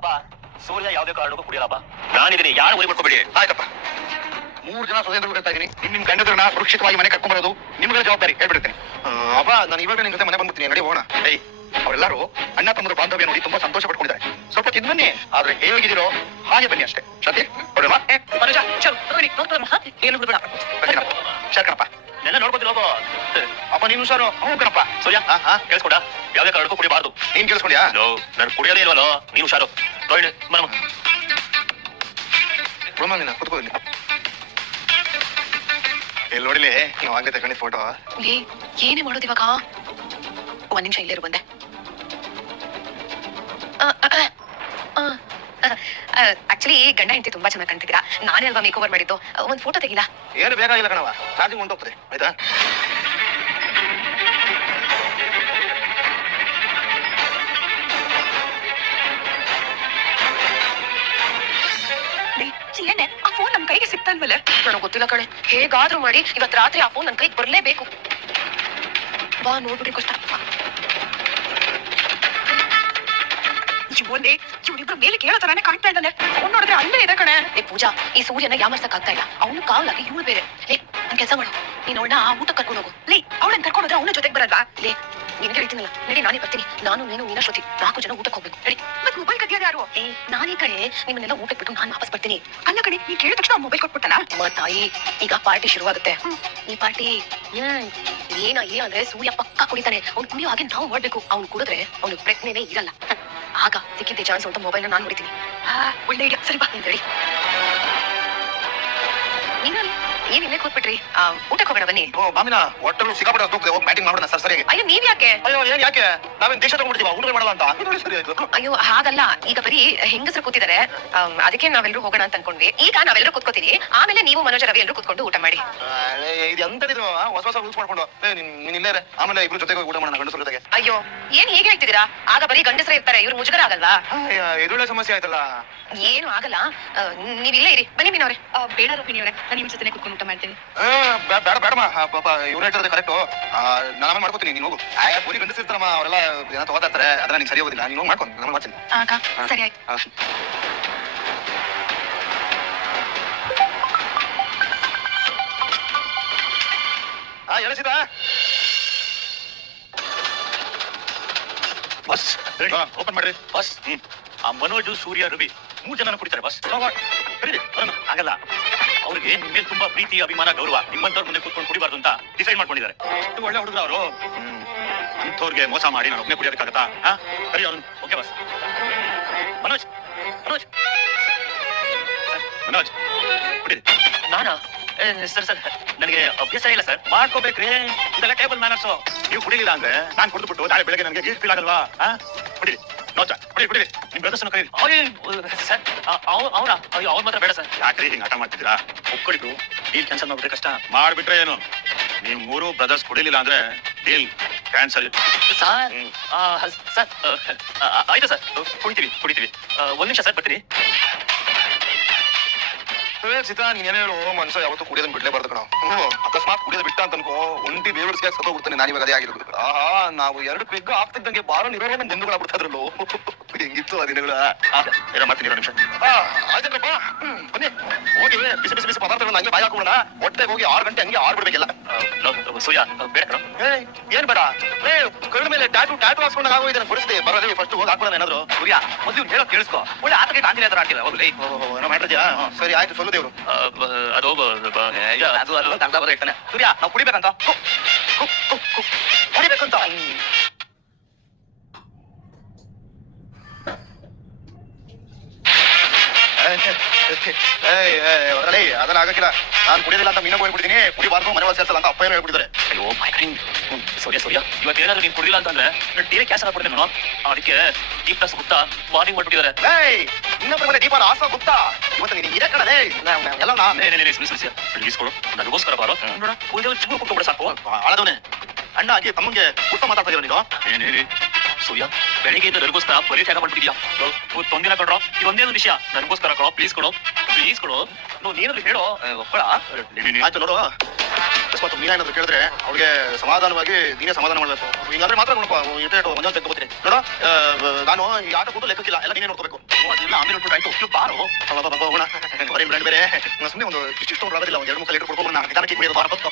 ಅಪ್ಪ ಸೂರ್ಯ ಯಾವುದೇ ಕಾರಣಕ್ಕೂ ಕುಡಿಯಲ್ಲಪ್ಪ. ನಾನಿದ್ದೀನಿ, ಯಾರು ಊರಿಗೆ ಕೊಟ್ಕೋಬೇಡಿ. ಆಯ್ತಪ್ಪ. 3 ಜನ ಸೊಸೆಂದ್ರು ಹೇಳ್ತಾ ಇದೀನಿ. ನಿಮ್ ಗಂಡದ್ರನ್ನ ಸುರಕ್ಷಿತವಾಗಿ ಮನೆ ಕರ್ಕೊಂಡ್ ಬರೋದು ನಿಮ್ಗಳ ಜವಾಬ್ದಾರಿ ಹೇಳ್ಬಿಡ್ತೀನಿ. ಅಪ್ಪ ನಾನು ಇವಾಗ ನಿಮ್ ಜೊತೆ ಮನೆ ಬಂದ್ಬಿಡ್ತೀನಿ, ನಡಿ ಹೋಗೋಣ. ಅವರೆಲ್ಲರೂ ಅಣ್ಣ ತಮ್ಮರು ಬಾಂಧವ್ಯ ನೋಡಿ ತುಂಬಾ ಸಂತೋಷ ಪಡ್ಕೊಂಡಿದ್ದಾರೆ. ಸ್ವಲ್ಪ ತಿಂದು ಬನ್ನಿ, ಆದ್ರೆ ಹೇಗಿದ್ದೀರೋ ಹಾಗೆ ಬನ್ನಿ ಅಷ್ಟೇ. ಸತ್ಯ ಹೊಡಮ್ಮ. ಶರ್ಕಣಪ್ಪ ನೆಲ್ಲ ನೋಡ್ಕೊತೀನಿ ಹೋಗೋ. ಅಪ್ಪ ನೀನು ಹುಷಾರು. ಹ್ಞೂ ಕಣಪ್ಪ. ಸೂರ್ಯ ಕೇಳಿಸ್ಕೊಂಡ, ಯಾವುದೇ ಕಾರಣಕ್ಕೂ ಕುಡಿಬಾರ್ದು. ನೀನ್ ಕೇಳಿಸ್ಕೊಂಡ್ಯಾ? ನಾನು ಕುಡಿಯೋದೇ ಇಲ್ವಲ್ಲೋ, ನೀನು ಹುಷಾರು. ನೋಡಿ ಮನಮ ನೀನ ಕುತ್ಕೋ. ಎಲ್ಲಿ ನೋಡಿಲಿ ನಾವು ಹಂಗೆ ತಗೊಂಡಿದ್ ಫೋಟೋ. ಏನೇ ಮಾಡೋದು ಇವಾಗ? ಒಂದ್ ನಿಮಿಷ ಇಲ್ಲೇ ಬಂದೆ. ಆಕ್ಚುಲಿ ಗಂಡ ಹೆಂಡತಿ ತುಂಬಾ ಚೆನ್ನಾಗಿ ಕಾಣ್ತಿದ್ದೀರಾ. ನಾನೇ ಅಲ್ವಾ ಮೇಕ್ ಓವರ್ ಮಾಡಿದ್ದು. ಒಂದ್ ಫೋಟೋ ತೆಗಿಲ್ಲ? ಏನು ಬೇಕಾಗಿಲ್ಲ ಕಣವ, ಚಾರ್ಜಿಂಗ್ ಹೊಂಟೋಗ್ತದೆ. ಆಯ್ತಾ? ಏನೇ ಆ ಫೋನ್ ನಮ್ ಕೈಗೆ ಸಿಗ್ತಾ ಇಲ್ವಲ್ಲ? ನನಗೆ ಗೊತ್ತಿಲ್ಲ ಕಣೆ. ಹೇಗಾದ್ರೂ ಮಾಡಿ ಇವತ್ ರಾತ್ರಿ ಆ ಫೋನ್ ನನ್ ಕೈಗೆ ಬರ್ಲೇಬೇಕು. ಬಾ ನೋಡ್ಬಿಟ್ರೆ ಕಷ್ಟ. ಇವನಿಬ್ರು ಮೇಲೆ ಕೇಳೋ ತರಾನೇ ಕಾಣ್ತಾ ಇದ್ದಾನೆ. ಫೋನ್ ನೋಡಿದ್ರೆ ಅಲ್ಲೇ ಇದೆ ಕಣೆ. ಪೂಜಾ, ಈ ಸೂರ್ಯನ ಯಾಮರ್ಸಕ್ ಆಗ್ತಾ ಇಲ್ಲ. ಅವನು ಕಾವಲಾಗಿ ಇವಳು ಬೇರೆ. ನನ್ ಕೆಲಸ ಮಾಡು, ನೀನ್ ಅವಳನ್ನ ಊಟ ಕರ್ಕೊಂಡು ಹೋಗು. ಅವಳನ್ನ ಕರ್ಕೊಂಡು ಹೋದ್ರೆ ಅವನ ಜೊತೆಗೆ ಬರಲ್ವಾ? ನಿನ್ಗೆ ಹೇಳ್ತೀನಲ್ಲ, ನಡಿ ನಾನೇ ಬರ್ತೀನಿ. ನಾನು ನೀನು ಮೀನಾ ಶ್ರುತಿ 4 ಜನ ಊಟಕ್ಕೆ ಹೋಗ್ಬೇಕು. ನಡಿ. ಮತ್ ಮೊಬೈಲ್ ಕದಿಯೋದು ಯಾರು? ನಾನೇ ಕಣೆ. ನಿಮ್ಮನ್ನೆಲ್ಲ ಊಟಕ್ಕೆ ಬಿಟ್ಟು ನಾನು ವಾಪಸ್ ಬರ್ತೀನಿ. ಅಲ್ಲ ಕಣೆ, ನೀನ್ ಕೇಳಿದ ತಕ್ಷಣ ಮೊಬೈಲ್ ಕೊಟ್ಬಿಟ್ಟನ? ತಾಯಿ, ಈಗ ಪಾರ್ಟಿ ಶುರುವಾಗುತ್ತೆ. ಈ ಪಾರ್ಟಿ ಏನಂದ್ರೆ ಸೂರ್ಯ ಪಕ್ಕ ಕುಡಿತಾನೆ. ಅವ್ನು ಕುಡಿಯೋ ಹಾಗೆ ನಾವು ಮಾಡ್ಬೇಕು. ಅವ್ನು ಕುಡಿದ್ರೆ ಅವ್ನು ಪ್ರಜ್ಞೆನೇ ಇರಲ್ಲ. ಆಗ ಸಿಕ್ಕಿದ್ದೆ ಚಾನ್ಸ್ ಅಂತ ಮೊಬೈಲ್ ನಾನು ಹೊಡಿತೀನಿ. ಒಳ್ಳೆ ಐಡಿಯಾ. ಸರಿ ಬಾ, ನೀನ್ ರೆಡಿ. ಏನ್ ಇಲ್ಲೇ ಕೂತ್ಬಿಟ್ರಿ? ಊಟಕ್ಕೆ ಹೋಗೋಣ ಬನ್ನಿ. ಮಾಮಿನ ಒಟ್ಟಲು ಸಿಕ್ಕಾಪಟ್ಟೆ ಹೋಗ್ತದೆ, ಹೋಗಿ ಬ್ಯಾಟಿಂಗ್ ಮಾಡೋಣ ಸರ್. ಸರಿಯಾಗಿ. ಅಯ್ಯೋ ನೀವ್ ಯಾಕೆ? ಅಯ್ಯೋ ಏನ್ ಯಾಕೆ, ನಾವೇನ್ ದೇಶ ತಗೊಂಡ್ಬಿಡ್ತೀವ ಊಟ ಮಾಡಲ್ಲ ಅಂತ? ಸರಿ ಆಯ್ತು. ಅಯ್ಯೋ ಹಾಗಲ್ಲ, ಈಗ ಬರೀ ಹೆಂಗಸರು ಕೂತಿದ್ದಾರೆ, ಅದಕ್ಕೆ ನಾವೆಲ್ಲರೂ ಹೋಗೋಣ ಅಂತ ಅನ್ಕೊಂಡ್ವಿ. ಈಗ ನಾವೆಲ್ಲರೂ ಕೂತ್ಕೋತೀವಿ, ಆಮೇಲೆ ನೀವು ಮನೋಜ ರವಿ ಎಲ್ಲರೂ ಕೂತ್ಕೊಂಡು ಊಟ ಮಾಡಿ. ಇದು ಎಂತದಿದು ಹೊಸ ಹೊಸ ರೂಲ್ಸ್ ಮಾಡ್ಕೊಂಡು ನೀನ್ ಇಲ್ಲೇ ಆಮೇಲೆ ಇಬ್ರು ಜೊತೆಗೆ ಊಟ ಮಾಡೋಣ ಗಂಡಸರ ಜೊತೆಗೆ. ಅಯ್ಯೋ ಏನ್ ಹೀಗೆ ಹೇಳ್ತಿದ್ದೀರಾ? ಆಗ ಬರೀ ಗಂಡಸರೇ ಇರ್ತಾರೆ, ಇವ್ರು ಮುಜುಗರ ಆಗಲ್ವಾ? ಇದೊಳ್ಳೆ ಸಮಸ್ಯೆ ಆಯ್ತಲ್ಲ. ಏನು ಆಗಲ್ಲ, ನೀವ್ ಇಲ್ಲೇ ಇರಿ. ಬನ್ನಿ ಮೀನವ್ರೆ. ಬೇಡ ರುಕ್ಮಿಣಿಯವರೇ, ನಾನು ನಿಮ್ ಜೊತೆ ಕೂತ್ಕೊಂಡು ಊಟ ಮಾಡ್ತೀನಿ. ಬೇಡ ಬೇಡಮ್ಮ, ಪಾಪ ಇವ್ರು ಹೇಳ್ತಾರೆ ಕರೆಕ್ಟು. ನಾನು ಮಾಡ್ಕೋತೀನಿ, ನೀನು ಹೋಗು. ಪೂರಿ ಗಂಡಸಿರ್ತಾರಮ್ಮ, ಅವರೆಲ್ಲ ಏನೋ ತಗೋತಾ ಇರ್ತಾರೆ, ಅದನ್ನ ನಿಂಗೆ ಸರಿ ಹೋಗೋದಿಲ್ಲ. ನೀನು ಮಾಡ್ಕೊಂಡು ನಾನು ಮಾಡ್ತೀನಿ. ಸರಿ ಆಯ್ತು. ಎಳಿಸಿದ ಬಸ್ ಓಪನ್ ಮಾಡ್ರಿ. ಬಸ್ ಆ ಮನೋಜು ಸೂರ್ಯ ರವಿ 3 ಜನ ಕುಡಿತಾರೆ ಬಸ್. ಆಗಲ್ಲ, ಅವ್ರಿಗೆ ನಿಮ್ಮ ಮೇಲೆ ತುಂಬಾ ಪ್ರೀತಿ ಅಭಿಮಾನ ಗೌರವ. ನಿಮ್ಮಂತವ್ರ ಮುಂದೆ ಕೂತ್ಕೊಂಡು ಕುಡಿಬಾರ್ದು ಅಂತ ಡಿಸೈಡ್ ಮಾಡ್ಕೊಂಡಿದ್ದಾರೆ. ಒಳ್ಳೆ ಹುಡುಗರು ಅವರು. ಅಂಥವ್ರಿಗೆ ಮೋಸ ಮಾಡಿ ನಾನು ಒಬ್ಬನೇ ಕುಡಿಯೋದಕ್ಕಾಗತ್ತಾ? ಸರಿ ಅವ್ನು. ಓಕೆ ಬಸ್. ಮನೋಜ್ ಮನೋಜ್ ಮನೋಜ್ ಕುಡೀರಿ. ನಾನಾ? ಸರ್ ನನಗೆ ಅಭ್ಯಾಸ ಇಲ್ಲ ಸರ್. ಮಾಡ್ಕೋಬೇಕ್ರಿ, ಇದೆಲ್ಲ ಟೇಬಲ್ ಮ್ಯಾನರ್ಸು. ನೀವು ಕುಡಿಲಿಲ್ಲ ಅಂದ್ರೆ ನಾನು ಕುಡಿದ್ಬಿಟ್ಟು ನಾಳೆ ಬೆಳಗ್ಗೆ ನನಗೆ ಗೀಟ್ ಫೀಲ್ ಆಗಲ್ವಾ? ಕುಡೀರಿ. ನೋಚ ಕುಡೀರಿ. ನಿಮ್ ಬ್ರದರ್ಸ್ನ ಕರೀರಿ. ಸರ್ ಅವ್ರ ಅವ್ರ ಮಾತ್ರ ಬೇಡ ಸರ್. ಯಾಕ್ರಿ ಹಿಂಗೆ ಆಟ ಮಾಡ್ತಿದ್ದೀರಾ? ಒಪ್ಕೊಡಿದ್ರು ಡೀಲ್ ಕ್ಯಾನ್ಸಲ್ ಮಾಡ್ಬಿಟ್ರೆ ಕಷ್ಟ. ಮಾಡ್ಬಿಟ್ರೆ ಏನು, ನೀವು 3 ಬ್ರದರ್ಸ್ ಕುಡಿಲಿಲ್ಲ ಅಂದ್ರೆ ಡೀಲ್ ಕ್ಯಾನ್ಸಲ್. ಸರ್ ಸರ್ ಆಯ್ತು ಸರ್, ಕುಡಿತೀವಿ. 1 ನಿಮಿಷ ಸರ್, ಬರ್ತೀರಿ. ಸೀತಾ, ನೀನ್ ಏನೇ ಹೇಳು, ಮನುಷ್ಯ ಯಾವತ್ತೂ ಕುಡಿಯೋದನ್ನ ಬಿಡ್ಲೇಬಾರ್ದು ಕಣ. ಅಕಸ್ಮಾತ್ ಕುಡಿಯೋದು ಬಿಟ್ಟ ಅಂತ ಅನ್ಕೋ, ಒಂಟಿ ಬೇವರ್ಸ್ಗೆ ಸತ್ತೋಗ್ಬಿಡ್ತಾನೆ. ನಾನಿವಾಗ ಅದೇ ಆಗಿರೋದು. ನಾವು 2 ಪೆಗ್ ಆಗ್ತಿದ್ದಂಗೆ ಬಾರೋ ನಿರೋಧ ಬೆಂದುಗಳಾಗ್ಬಿಡ್ತಾದ್ರಲ್ಲೋ. ಹೆಂಗಿತ್ತು ಆ ದಿನಗಳ. ಮಾಡ್ತೀನಿ 2 ನಿಮಿಷ. ಆಯ್ತಪ್ಪ, ಬನ್ನಿ ಹೋಗಿ ಬಿಸಿ ಪದಾರ್ಥಗಳನ್ನ ಹಂಗೆ ಬಾಯಿ ಹಾಕೋಣ. ಹೊಟ್ಟೆಗೆ ಹೋಗಿ 6 ಗಂಟೆ ಹಂಗೆ ಆಡ್ಬಿಡ್ಬೇಕೆಲ್ಲ. ಸೂರ್ಯ ಬೇಡ ಕಣ. ಏನ್ ಬೇಡ, ಕರಡ ಮೇಲೆ ಟ್ಯಾಟು ಹಾಸ್ಕೊಂಡಾಗ ಆಗೋಯ್ತು. ಕೊಡಿಸ್ತೆ ಬರೋದೇ ಫಸ್ಟ್ ಹೋಗಿ ಹಾಕೋಣ ಏನಾದ್ರು. ಸೂರ್ಯ ಮೊದಲು ಹೇಳೋ ಕೇಳಿಸ್ಕೊ. ಒಳ್ಳೆ ಆತಕ್ಕೆ ಆಂಜನೇಯ ತರ ಆಡ್ತಿಲ್ಲ. ಹೋಗ್ಲಿ ಮಾಡ್ರಿದ್ಯಾ? ಸರಿ ಆಯ್ತು, ಸೊಲ್ಲು ದೇವ್ರು. ಅದು ಇರ್ತಾನೆ. ಸೂರ್ಯ ನಾವು ಕುಡಿಬೇಕಂತ ಕುಡಿಬೇಕಂತ. ಅದನ್ನ ಆಗಕ್ಕಿಲ್ಲ. ನಾನು ಕುಡಿಯೋದಿಲ್ಲ ಅಂತ ಮೀನ ಹೋಗ್ಬಿಡ್ತೀನಿ. ಕುಡಿಬಾರ್ದು, ಮನೆ ಸೇರ್ತಲ್ಲ ಅಂತ ಅಪ್ಪ ಏನೋ ಹೇಳ್ಬಿಟ್ಟಿದ್ದಾರೆ. ಅಯ್ಯೋ ಸೂರ್ಯ ಇವತ್ತು ಏನಾದ್ರು ನೀನು ಕುಡಿದಿಲ್ಲ ಅಂತಂದ್ರೆ ಟಿವಿ ಕ್ಯಾನ್ಸಲ್ ಆಗ್ಬಿಡ್ತೀನಿ ನಾನು. ಅದಕ್ಕೆ ದೀಪ್ ಗುಪ್ತಾ ವಾರ್ನಿಂಗ್ ಮಾಡ್ಬಿಟ್ಟಿದ್ದಾರೆ. ಇನ್ನೊಬ್ಬರ ಮನೆ ದೀಪ ಆಸ ಗುಪ್ತಾ ಇವತ್ತು ನೀನು ಇದೇ ಕಡೆ ಎಲ್ಲ ಪ್ಲೀಸ್ಕೊಡು, ನನಗೋಸ್ಕರ ಬಾರೋ. ನೋಡ ಒಂದೇ ಚಿಕ್ಕ ಕೊಟ್ಬಿಡ ಸಾಕು. ಆಳದವನೇ ಅಣ್ಣ ಆಗಿ ತಮ್ಮಂಗೆ ಉತ್ತ ಮಾತಾಡ್ತಾ ಇದೀರ ನೀನು. ಏನೇಳಿ ಸೂರ್ಯ, ಬೆಳಿಗ್ಗೆಯಿಂದ ನನಗೋಸ್ಕರ ಪರಿತ್ಯಾಗ ಮಾಡ್ಬಿಟ್ಟಿದ್ಯಾ. ತೊಂದಿಲ್ಲ ಕಣ್ರೋ, ಇದೊಂದೇ ಒಂದು ವಿಷಯ ನನಗೋಸ್ಕರ ಕಣೋ. ಪ್ಲೀಸ್ ಕೊಡು. ನೀನಾದ್ರು ಹೇಳೋ. ಒಪ್ಪಳ ಆಯ್ತು ನೋಡು. ಅಕಸ್ಮಾತ್ ಮೀನಾ ಏನಾದ್ರು ಕೇಳಿದ್ರೆ ಅವ್ರಿಗೆ ಸಮಾಧಾನವಾಗಿ ನೀನೇ ಸಮಾಧಾನ ಮಾಡಬೇಕು. ಹಿಂಗಾದ್ರೆ ಮಾತ್ರ ನೋಡಪ್ಪ ಇಟೇಟು ಒಂದೊಂದು ತೆಗೆದುಕೊತೀನಿ ನೋಡ. ನಾನು ಈ ಆಟ ಕೂತು ಲೆಕ್ಕಕ್ಕಿಲ್ಲ, ಎಲ್ಲ ನೀನೇ ನೋಡ್ಕೋಬೇಕು. ಅದೆಲ್ಲ ಆಮೇಲೆ ನೋಡ್ಬಿಟ್ಟು ಆಯ್ತು ಬಾರು ಹೋಗೋಣ. ಬ್ರ್ಯಾಂಡ್ ಬೇರೆ ಸುಮ್ಮನೆ ಒಂದು ಇಷ್ಟಿಷ್ಟು ಬರೋದಿಲ್ಲ, ಒಂದು 2-3 ಲೀಟರ್ ಕೊಡ್ಕೊಂಡು ನಾನು ನಿಧಾನಕ್ಕೆ ಕುಡಿಯೋದು ಬಾರ ಬಂತು.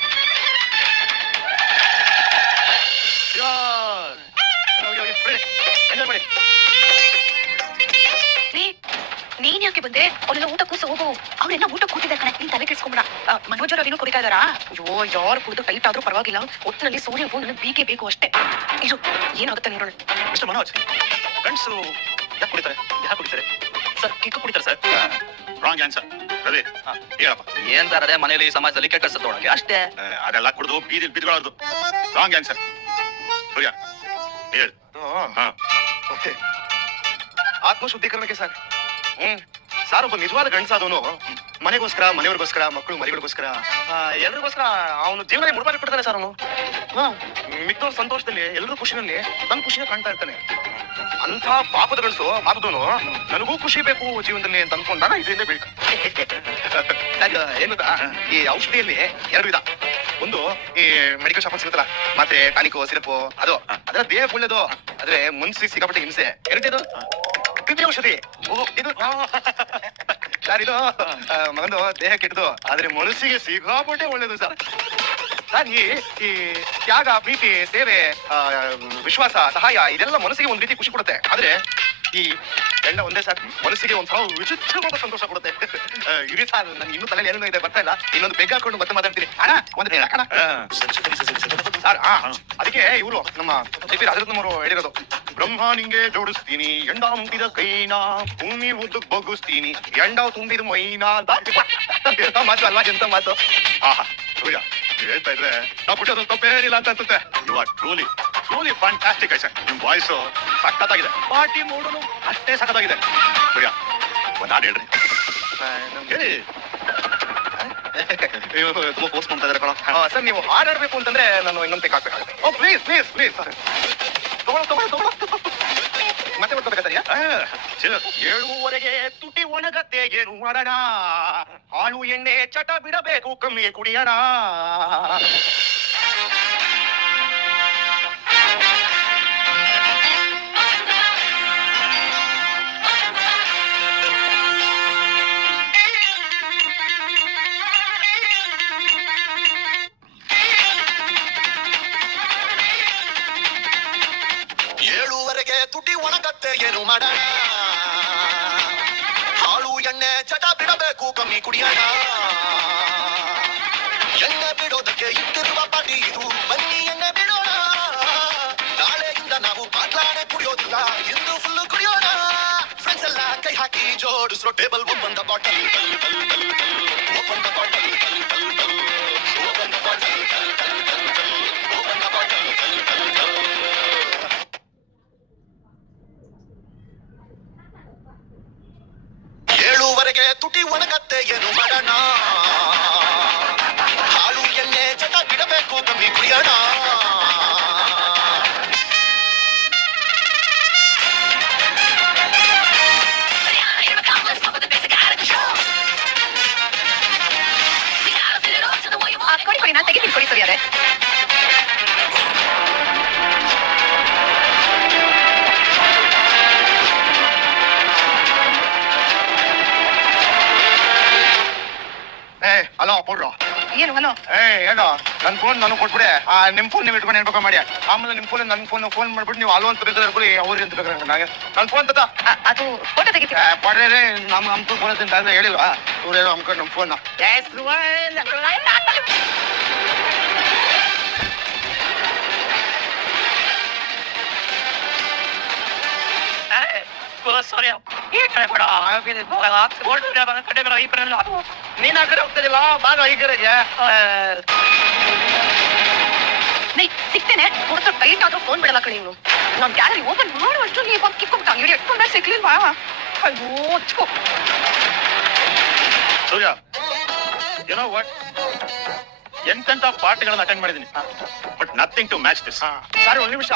ಎಂಜಾಯ್ ಮಾಡಿ. ನೀನ್ ಯಾಕೆ ಬಂದೆ? ಅವರೆಲ್ಲ ಊಟ ಕೂಸ ಹೋಗು. ಅವ್ರೆಲ್ಲ ಊಟ ಕೂತಿದ್ದಾರೆ ಕಣೆ, ನೀನ್ ತಲೆ ಕೆಡ್ಸ್ಕೊಂಬಿಡ. ಮನೋಜರ್ ಅವ್ರೇನು ಕುಡಿತಾ ಇದಾರಾ? ಅಯ್ಯೋ, ಯಾರು ಕುಡಿದು ಟೈಟ್ ಆದ್ರೂ ಪರವಾಗಿಲ್ಲ, ಒಟ್ಟಿನಲ್ಲಿ ಸೂರ್ಯ ನನಗೆ ಬೀಕೆ ಬೇಕು ಅಷ್ಟೇ. ಇದು ಏನಾಗುತ್ತೆ ನೋಡೋಣ. ಮಿಸ್ಟರ್ ಮನೋಜ್, ಗಂಡಸರು ಯಾಕೆ ಕುಡಿತಾರೆ? ಸರ್ ಕಿಕ್ಕು ಕುಡಿತಾರೆ ಸರ್. Wrong answer. ರವಿ ಹೇಳಪ್ಪ. ಏನ್ ಸರ್ ಅದೇ ಮನೇಲಿ ಸಮಾಜದಲ್ಲಿ ಕೆಟ್ಟ ತೊಗೊಳಗೆ ಅಷ್ಟೇ. ಅದೆಲ್ಲ ಕುಡಿದು ಬೀದಿ ಬಿದ್ಕೊಳ್ಳೋದು. Wrong answer. ಸೂರ್ಯ ಹೇಳು. ಆತ್ಮಶುದ್ಧೀಕರಣಕ್ಕೆ ಸರ್. ಸಾರ್ ಒಬ್ಬ ನಿಜವಾದ ಗಂಡಸಾದವನು ಮನೆಗೋಸ್ಕರ, ಮನೆಯವ್ರಿಗೋಸ್ಕರ, ಮಕ್ಕಳು ಮರಿಗಳಿಗೋಸ್ಕರ, ಎಲ್ರಿಗೋಸ್ಕರ ಅವನು ಜೀವನ ಮುಡ್ಪಾರಿ ಬಿಡ್ತಾನೆ ಸರ್. ಅವನು ಮಿಕ್ಕವ್ರ ಸಂತೋಷದಲ್ಲಿ, ಎಲ್ಲರೂ ಖುಷಿನಲ್ಲಿ ತನ್ನ ಖುಷಿನ ಕಾಣ್ತಾ ಇರ್ತಾನೆ. ಅಂತ ಪಾಪದ ಗಂಡಸು ಪಾಪದವನು ನನಗೂ ಖುಷಿ ಬೇಕು ಜೀವನದಲ್ಲಿ ಅಂತ ಅನ್ಕೊಂಡಾಗ ಇದರಿಂದ ಬೇಕು. ಏನು ಈ ಔಷಧಿಯಲ್ಲಿ 2 ವಿಧ. ಒಂದು ಈ ಮೆಡಿಕಲ್ ಶಾಪ್ ಸಿಗುತ್ತಲ್ಲ, ಮಾತ್ರೆ, ಟಾನಿಕ್, ಸಿರಪ್, ಅದರ ದೇಹ ಒಳ್ಳೇದು, ಆದ್ರೆ ಮನ್ಸಿಗೆ ಸಿಕ್ಕಾಪಟ್ಟೆ ಹಿಂಸೆ. ಎರಡನೇದು ಔಷಧಿ. ಇದು ಸರ್, ಇದು ಮಗಂದು ದೇಹ ಕೆಟ್ಟದು, ಆದ್ರೆ ಮನಸ್ಸಿಗೆ ಸಿಕ್ಕಾಪಟ್ಟೆ ಒಳ್ಳೇದು ಸರ್. ಸರ್ ಈ ತ್ಯಾಗ, ಪ್ರೀತಿ, ಸೇವೆ, ವಿಶ್ವಾಸ, ಸಹಾಯ ಇದೆಲ್ಲ ಮನಸ್ಸಿಗೆ ಒಂದ್ ರೀತಿ ಖುಷಿ ಕೊಡುತ್ತೆ. ಆದ್ರೆ ಈ ಎಣ್ಣೆ ಒಂದೇ ಸಾಕು ಮನಸ್ಸಿಗೆ ಒಂಥರ ವಿಚಿತ್ರವಾದ ಸಂತೋಷ ಕೊಡುತ್ತೆ. ಇರಿ ಸರ್, ನನ್ಗೆ ಇನ್ನೂ ತಲೆಯಲ್ಲಿ ಏನೋ ಇದೆ ಬರ್ತಾ ಇಲ್ಲ. ಇನ್ನೊಂದು ಬೆಗ್ ಹಾಕೊಂಡು ಮತ್ತೆ ಮಾತಾಡ್ತೀನಿ. ಅಣ್ಣ ಒಂದು ಅಣ್ಣ ಸರ್. ಅದಕ್ಕೆ ಇವರು ನಮ್ಮ ರಾಜರತ್ನವರು ಹೇಳಿರೋದು, ಬ್ರಹ್ಮ ನಿಂಗೆ ಜೋಡಿಸ್ತೀನಿ ಎಂಡ ಮುಂಟಿದ ಕೈನ, ಭೂಮಿ ಉದ್ದು ಬಗ್ಗಿಸ್ತೀನಿ ಎಂಡ ತುಂಬಿದ ಮೈನಾ ಅಂತ ಮಾತು ಅಲ್ವಾ? ಎಂತ ಮಾತು. ಆಹಾ ಸೂರ್ಯ ಹೇಳ್ತಾ ಇದ್ರೆ ನಾವು ಪುಟ್ಟದ ತಪ್ಪೇನಿಲ್ಲ ಅಂತ ಅನ್ಸುತ್ತೆ. ಯು ಆರ್ ಟ್ರೂಲಿ ಫ್ಯಾಂಟಾಸ್ಟಿಕ್ ಐಸನ್. ನಿಮ್ ವಾಯ್ಸು ಸಖತ್ತಾಗಿದೆ, ಪಾರ್ಟಿ ಮೂಡನು ಅಷ್ಟೇ ಸಖತ್ತಾಗಿದೆ. ಸೂರ್ಯ ಒಂದ್ ಹಾಡು ಹೇಳ್ರಿ. ಹೇಳಿ. ತುಂಬಾ ಪೋಸ್ಟ್ ಮಾಡ್ತಾ ಇದಾರೆ ಕಣ ಸರ್. ನೀವು ಹಾಡಾಡ್ಬೇಕು ಅಂತಂದ್ರೆ ನಾನು ಇನ್ನೊಂದು ತೆಗ್ ಹಾಕ್ಬೇಕಾಗುತ್ತೆ. ಓ ಪ್ಲೀಸ್ ಪ್ಲೀಸ್ ಪ್ಲೀಸ್ ತಗೊಳ್ಳೋ ಮತ್ತೆ ಮಾಡ್ಕೋಬೇಕಾದ್ರೆ 7:30 ತುಟಿ ಒಣಗತ್ತೆ ಏನು ಮಾಡೋಣ, ಹಾಲು ಎಣ್ಣೆ ಚಟ ಬಿಡಬೇಕು ಕಮ್ಮಿ ಕುಡಿಯೋಣ. ತುಟಿ ಒಣಗತ್ತೆ ಏನು ಮಾಡೋಣ, ಹಾಲು ಎಣ್ಣೆ ಚಟ ಬಿಡಬೇಕು ಕಮ್ಮಿ ಕುಡಿಯೋಣ. ಎಣ್ಣೆ ಬಿಡೋದಕ್ಕೆ ಇಟ್ಟಿರುವ ಪಾಟಿ ಇದು, ಬನ್ನಿ ಎಣ್ಣೆ ಬಿಡೋಣ. ನಾಳೆಯಿಂದ ನಾವು ಬಾಟ್ಲಾಣೆ ಕುಡಿಯೋದಿಲ್ಲ, ಇಂದು ಫುಲ್ಲು ಕುಡಿಯೋಣ. ಫ್ರೆಂಡ್ಸ್ ಎಲ್ಲ ಕೈ ಹಾಕಿ ಜೋಡಿಸ್ರೋ table, open the bottle, open the bottle, open the bottle, open the bottle. 7:30 ತುಟಿ ಒಣಗತ್ತೆ ಏನು ಮಾಡೋಣ, ಹಾಲು ಎಣ್ಣೆ ಚಟ ಬಿಡಬೇಕು ಕಮ್ಮಿ ಕುಡಿಯೋಣ. ಕೊಡಿ ನಾನು ತೆಗಿತೀನಿ, ಕೊಡಿ ಸರಿಯಾರೆ. ಹಲೋ ಕೊಡ್ರು. ಏನು ಹಲೋ? ಏನೋ ನನ್ ಫೋನ್ ನಾನು ಕೊಟ್ಬಿಡೆ, ನಿಮ್ ಫೋನ್ ನೀವು ಇಟ್ಕೊಂಡು ಏನ್ಬೇಕ ಮಾಡಿ. ಆಮೇಲೆ ನಿಮ್ ಫೋನ್ ನನ್ ಫೋನ್ ಮಾಡ್ಬಿಟ್ಟು ನೀವು ಹಲೋ ಅಂತ ಬೇಕಾದ್ರೆ ಅವ್ರಿಗೆ ಅಂತ ಬೇಕಾದ್ರೆ ನನಗೆ ನನ್ ಫೋನ್ ತದ ಅದು ಫೋಟೋ ತೆಗಿತೀವಿ. ಪಡ್ರೆ ನಮ್ ಫೋನ್ ಅಂತ ಹೇಳಿಲ್ವಾ ಇವ್ರೇನೋ ಅಮ್ಕೊಂಡು ನಮ್ ಫೋನ್. ನೀನ್ ಆ ಕಡೆ ಹೋಗ್ತಿದಿಲ್ಲ, ಬಾಗ ಈ ಕಡೆಗೆ ಸಿಗ್ತೇನೆ. ಹುಡುಗ ಟೈಟ್ ಆದ್ರೂ ಫೋನ್ ಬಿಡಲ್ಲ ಕಣಿ ಇವನು. ನಾನ್ ಗ್ಯಾಲರಿ ಓಪನ್ ಮಾಡುವಷ್ಟು ನೀವು ಬಂದು ಕಿಕ್ಕೊಂಡ್ ಅಂಗಡಿ ಎಟ್ಕೊಂಡ ಸಿಗ್ಲಿಲ್ವಾ? ಅಯ್ಯೋ ಸೂರ್ಯ, ಏನೋ ವಾಟ್ ಎಂತೆಂತ ಪಾರ್ಟಿಗಳನ್ನ ಅಟೆಂಡ್ ಮಾಡಿದೀನಿ, but nothing to match this. ಸರಿ ಒಂದ್ ನಿಮಿಷ,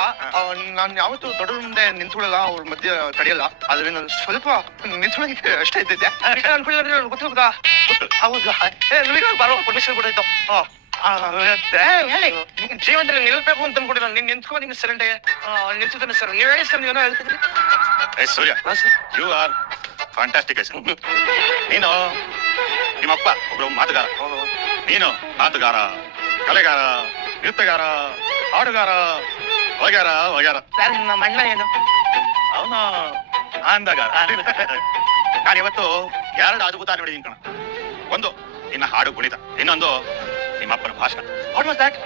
ನಾನು ಯಾವತ್ತೂ ದೊಡ್ಡವ್ರ ಮುಂದೆ ನಿಂತ್ಕೊಳ್ಳಲ್ಲ, ಅವ್ರ ಮಧ್ಯೆ ತಡೆಯಲ್ಲ. ಆದ್ರೆ ನಾನು ಸ್ವಲ್ಪ ನಿಂತ್ಕೊಳ್ಳೋಕೆ ಅಷ್ಟೇ ಇದ್ದಿದ್ದೆ. ಅನ್ಕೊಳ್ಳೋದ್ರೆ ಗೊತ್ತಿಲ್ಲ. ಹೌದಾ? ಬರೋ ಪರ್ಮಿಷನ್ ಕೂಡ ಇತ್ತು. ಹೇಳಿ ಜೀವನದಲ್ಲಿ ನಿಲ್ಬೇಕು ಅಂತ ಅನ್ಕೊಂಡಿಲ್ಲ ನೀನ್ ನಿಂತ್ಕೊ ನಿಂಗೆ ಸರೆಂಡೆ ನಿಲ್ತಿದ್ದಾನೆ ಸರ್ ನೀವ್ ಹೇಳಿ ಸರ್ ನೀವೇನೋ ಹೇಳ್ತಿದ್ರಿ ಏ ಸೂರ್ಯ ಯು ಆರ್ ಫ್ಯಾಂಟಾಸ್ಟಿಕ್ ನೀನು ನಿಮ್ಮಪ್ಪ ಒಬ್ರು ಮಾತುಗಾರ, ನೀನು ಮಾತುಗಾರ, ಕಲೆಗಾರ, ನೃತ್ಯಗಾರ, ಹಾಡುಗಾರ, ವಗ್ಯಾರ ವಗ್ಯಾರ. ಸರ್ ನಮ್ಮ ಅಣ್ಣ ಏನು ಅವನು ಅಂದಗಾರ. ನಾನಿವತ್ತು ಎರಡು ಅದ್ಭುತ ನೋಡಿದೀನಿ ಕಣ. ಒಂದು ನಿನ್ನ ಹಾಡು ಕುಣಿತ, ಇನ್ನೊಂದು ನಿಮ್ಮಪ್ಪನ ಭಾಷಣ. Almost that.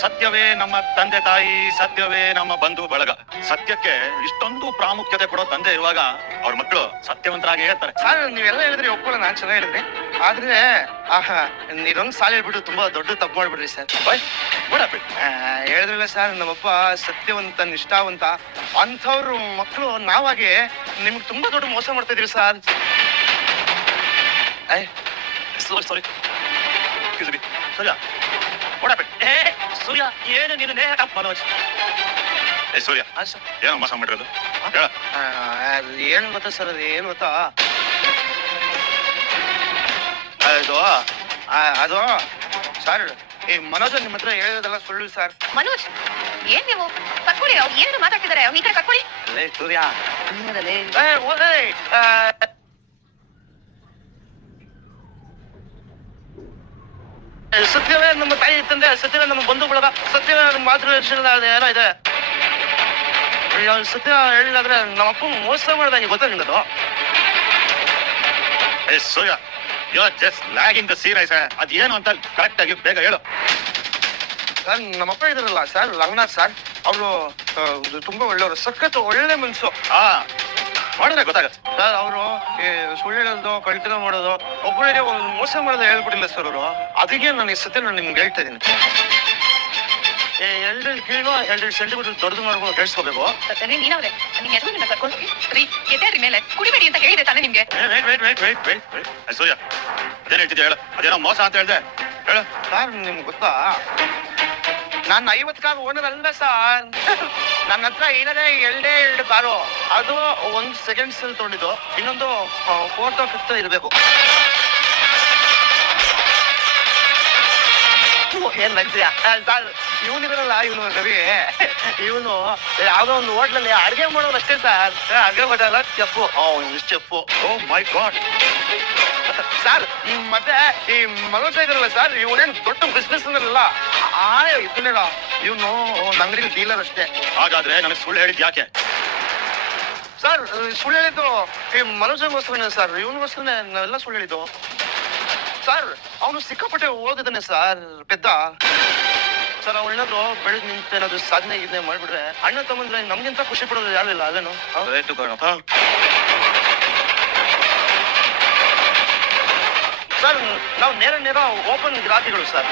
ಸತ್ಯವೇ ನಮ್ಮ ತಂದೆ ತಾಯಿ, ಸತ್ಯವೇ ನಮ್ಮ ಬಂಧು ಬಳಗ. ಸತ್ಯಕ್ಕೆ ಇಷ್ಟೊಂದು ಪ್ರಾಮುಖ್ಯತೆ ಕೊಡೋ ತಂದೆ ಇರುವಾಗ ಅವ್ರ ಮಕ್ಕಳು ಸತ್ಯವಂತರಾಗಿ ಹೇಳ್ತಾರೆ. ಸರ್ ನೀವೆಲ್ಲ ಹೇಳಿದ್ರಿ ಒಪ್ಪಲ್ಲ, ನಾನ್ ಚೆನ್ನಾಗಿ ಹೇಳಿದ್ರಿ. ಆದ್ರೆ ಇದೊಂದು ಸಾಲ ಹೇಳ್ಬಿಟ್ಟು ತುಂಬಾ ದೊಡ್ಡ ತಪ್ಪು ಮಾಡ್ಬಿಡ್ರಿ ಸರ್. ಹೇಳಿದ್ರಲ್ಲ ಸರ್ ನಮ್ಮಪ್ಪ ಸತ್ಯವಂತ, ನಿಷ್ಠಾವಂತ ಅಂಥವ್ರ ಮಕ್ಕಳು ನಾವಾಗಿ ನಿಮ್ಗೆ ತುಂಬಾ ದೊಡ್ಡ ಮೋಸ ಮಾಡ್ತಾ ಇದ್ರಿ ಸರ್. ಸಾರಿ ಸೂರ್ಯ, ಸೂರ್ಯ ಏನು ನೀನು ಮನೋಜ್? ಏ ಸೂರ್ಯ, ಏನೋ ಮೋಸ ಮಾಡಿರೋದು ಹೇಳ. ಏನ್ ಗೊತ್ತಾ ಸರ್, ಅದು ಏನ್ ಗೊತ್ತಾ, ಅದು ಸರ್ ಈ ಮನೋಜ್ ನಿಮ್ಮ ಹತ್ರ ಹೇಳೋದೆಲ್ಲ ಸುಳ್ಳು ಸರ್. ಮನೋಜ್ ಏನ್ ನೀವು ಕರ್ಕೊಳ್ಳಿ, ಅವ್ರು ಏನೇನು ಮಾತಾಡ್ತಿದ್ದಾರೆ, ಅವ್ರು ಈ ಕಡೆ ಕರ್ಕೊಳ್ಳಿ. ಸೂರ್ಯ ಸತ್ಯವೇ ನಮ್ಮ ತಾಯಿ ತಂದೆ, ಸತ್ಯವೇ ನಮ್ಮ ಬಂಧು ಬಳಗ, ಸತ್ಯವೇ ನಮ್ಮ ಮಾತೃ ಏನೋ ಇದೆ. ಸತ್ಯ ಹೇಳಿದ್ರೆ ನಮ್ಮ ಅಪ್ಪ ಮೋಸ ಮಾಡ್ದಂಗೆ ಗೊತ್ತಾ ನಿಂಗದು? ಏ Surya, you are just lagging the scene. ಅದೇನು ಅಂತ ಕರೆಕ್ಟ್ ಆಗಿ ಬೇಗ ಹೇಳು. ಸರ್ ನಮ್ಮಪ್ಪ ಇದ್ರಲ್ಲ ಸರ್, ರಂಗನಾಥ್ ಸರ್, ಅವರು ತುಂಬಾ ಒಳ್ಳೆಯವರು, ಸಖತ್ ಒಳ್ಳೆ ಮನ್ಸು. ಮಾಡಿದ್ರೆ ಗೊತ್ತಾಗತ್ತೆ ಸರ್. ಅವರು ಸುಳ್ಳು ಹೇಳೋದು, ಕಳ್ತನ ಮಾಡೋದು, ಒಬ್ಬರಿಗೆ ಒಂದು ಮೋಸ ಮಾಡೋದು ಹೇಳ್ಬಿಟ್ಟಿಲ್ಲ ಸರ್ ಅವರು. ಅದಕ್ಕೆ ನಾನು ಈ ಸತ್ಯ ನಾನು ನಿಮ್ಗೆ ಹೇಳ್ತಾ ಇದ್ದೀನಿ. 2 ಕೀಳು 2 ಸೆಂಟಿಮೀಟರ್ ದೊಡ್ಡದು ಮಾಡ್ಕೊಂಡು ಕೇಳಿಸ್ಕೋಬೇಕು. ನೀನವ್ರೆ ನಿಮ್ಗೆ ಯಜಮಾನ ಕರ್ಕೊಂಡು ರೀ ಎದ್ದೇಳ್ರಿ ಮೇಲೆ, ಕುಡಿಬೇಡಿ ಅಂತ ಹೇಳಿದೆ ತಾನೇ ನಿಮ್ಗೆ? ಸೂರ್ಯ ಅದೇನು ಹೇಳ್ತಿದ್ದೆ ಹೇಳು. ಅದೇನೋ ಮೋಸ ಅಂತ ಹೇಳ್ದೆ ಹೇಳು. ಸರ್ ನಿಮ್ಗೆ ಗೊತ್ತಾ, ನಾನು 50 ಕಾರು ಓನರ್ ಅಲ್ಲ ಸರ್. ನನ್ನ ಹತ್ರ ಏನಾದ್ರೆ 2 ಕಾರು, ಅದು 1 ಸೆಕೆಂಡ್ಸ್ ಅಲ್ಲಿ ತೊಗೊಂಡಿದ್ದು, ಇನ್ನೊಂದು 4th or 5th ಇರಬೇಕು. ಏನ್ ನಗ್ತೀಯ ಸರ್? ಇವನಿರಲ್ಲ, ಇವನು ರವಿ, ಇವನು ಯಾವ್ದೋ ಒಂದು ಹೋಟ್ಲಲ್ಲಿ ಅಡ್ಗೆ ಮಾಡೋರು ಅಷ್ಟೇ ಸರ್. ಅಡ್ಗೆ ಮಾಡೋಲ್ಲ ಚೆಫು, ಚೆಫು. ಓ ಮೈ ಗಾಡ್ ಸರ್ ಮತ್ತೆ ಈ ಮನೋಜ್ ಇದ್ರಲ್ಲ ಸರ್, ಇವನೇನ್ ದೊಡ್ಡ ಬಿಸ್ನೆಸ್ ಅಂದ್ರಲ್ಲ, ಇದನ್ನೇಳ ಇವನು ಒಂದು ಅಂಗಡಿ ಡೀಲರ್ ಅಷ್ಟೇ. ಹಾಗಾದ್ರೆ ನನಗೆ ಸುಳ್ಳು ಹೇಳಿದ್ ಯಾಕೆ? ಸರ್ ಸುಳ್ಳು ಹೇಳಿದ್ದು ಈ ಮನೋಜಗೋಸ್ಕರನೇ ಸರ್, ಇವನಿಗೋಸ್ಕರನೇ ನಾವೆಲ್ಲ ಸುಳ್ಳು ಹೇಳಿದ್ದು ಸರ್. ಅವನು ಸಿಕ್ಕಾಪಟ್ಟೆ ಓದಿದ್ದಾನೆ ಸರ್, ಪೆದ್ದ ಸರ್. ಅವಳೇನಾದ್ರು ಬೆಳೆದ್ ನಿಂತ ಏನಾದ್ರು ಸಾಧನೆ ಇದನ್ನೇ ಮಾಡ್ಬಿಟ್ರೆ ಅಣ್ಣ ತಮ್ಮಂದ್ರೆ ನಮ್ಗಿಂತ ಖುಷಿ ಪಡೋದು ಯಾರಿಲ್ಲ. ಅದೇನು ಸರ್, ನಾವು ನೇರ ಓಪನ್ ಗ್ರಾಹಕಿಗಳು ಸರ್.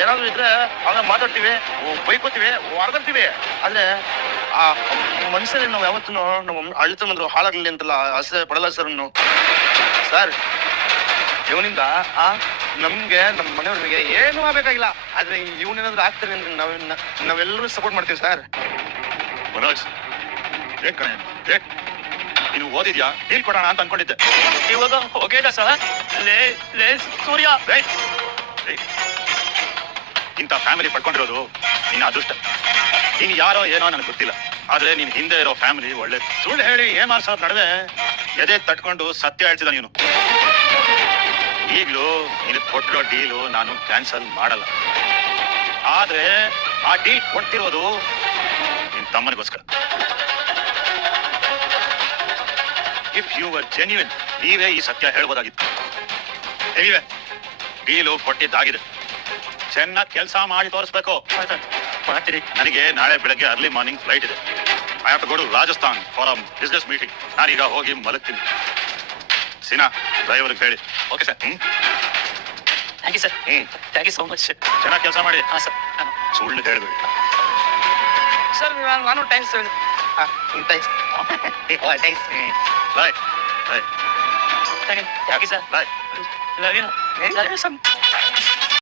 ಏನಾದ್ರು ಇದ್ರೆ ಆಗ ಮಾತಾಡ್ತೀವಿ, ಬೈಕೋತೀವಿ, ಹೊಡೆದಾಡ್ತೀವಿ. ಆದ್ರೆ ಆ ಮನುಷ್ಯರಲ್ಲಿ ನಾವು ಯಾವತ್ತೂ ನಮ್ಮ ಅಳ್ತಂದ್ರು ಹಾಳಾಗ್ಲಿ ಅಂತಲ್ಲ ಆಸೆ ಪಡಲ್ಲ ಸರ್ ನಾವು. ಸರ್ ಇವನಿಂದ ನಮ್ಗೆ, ನಮ್ಮ ಮನೆಯವ್ರಿಗೆ ಏನೂ ಆಗ್ಬೇಕಾಗಿಲ್ಲ. ಆದ್ರೆ ಇವನೇನಾದ್ರು ಆಗ್ತಾರೆ ಅಂದ್ರೆ ನಾವೆಲ್ಲರೂ ಸಪೋರ್ಟ್ ಮಾಡ್ತೀವಿ ಸರ್. ಮನೋಜ್ ನೀನು ಓದಿದ್ಯಾ, ಡೀಲ್ ಕೊಡೋಣ ಅಂತ ಅನ್ಕೊಂಡಿದ್ದೆ. ಇವಾಗ ಹೋಗೇದ ಸರ್. ಲೇ ಸೂರ್ಯ, ಇಂಥ ಫ್ಯಾಮಿಲಿ ಪಡ್ಕೊಂಡಿರೋದು ನಿನ್ನ ಅದೃಷ್ಟ. ನೀನು ಯಾರೋ ಏನೋ ನನಗೆ ಗೊತ್ತಿಲ್ಲ, ಆದ್ರೆ ನೀನ್ ಹಿಂದೆ ಇರೋ ಫ್ಯಾಮಿಲಿ ಒಳ್ಳೆ. ಸುಳ್ಳು ಹೇಳಿ ಏಮಾರ್ಸೋರ್ ನಡುವೆ ಎದೆ ತಟ್ಕೊಂಡು ಸತ್ಯ ಹೇಳ್ತಿದ್ದ ನೀನು. ಈಗ್ಲೂ ನೀನು ಕೊಟ್ಟಿರೋ ಡೀಲು ನಾನು ಕ್ಯಾನ್ಸಲ್ ಮಾಡಲ್ಲ. ಆದ್ರೆ ಆ ಡೀಲ್ ಕೊಡ್ತಿರೋದು ನಿನ್ ತಮ್ಮನಿಗೋಸ್ಕರ. ಇಫ್ ಯು ವರ್ ಜೆನ್ಯೂನ್, ನೀವೇ ಈ ಸತ್ಯ ಹೇಳ್ಬೋದಾಗಿತ್ತು. ನೀವೇ ಡೀಲು ಕೊಟ್ಟಿದ್ದಾಗಿದೆ, ಚೆನ್ನಾಗಿ ಕೆಲಸ ಮಾಡಿ ತೋರಿಸ್ಬೇಕು. ಮಾಡ್ತೀರಿ. ನನಗೆ ನಾಳೆ ಬೆಳಗ್ಗೆ ಅರ್ಲಿ ಮಾರ್ನಿಂಗ್ ಫ್ಲೈಟ್ ಇದೆ. I have to go to Rajasthan for a business meeting. ನಾನೀಗ ಹೋಗಿ ಮಲಗ್ತೀನಿ. ಸೀನಾ ಡ್ರೈವರ್ಗೆ ಹೇಳಿ. Okay sir. Thank you sir. Thank you so much. ಚೆನ್ನಾಗಿ ಕೆಲಸ ಮಾಡಿ. ಹಾಂ ಸರ್. ಸುಳ್ಳು ಹೇಳಬೇಡಿ ಸರ್. ನಾನು ಥ್ಯಾಂಕ್ಸ್ ಹೇಳಿ. Thanks. Bye bye. Thank you sir. Bye. Love you sir.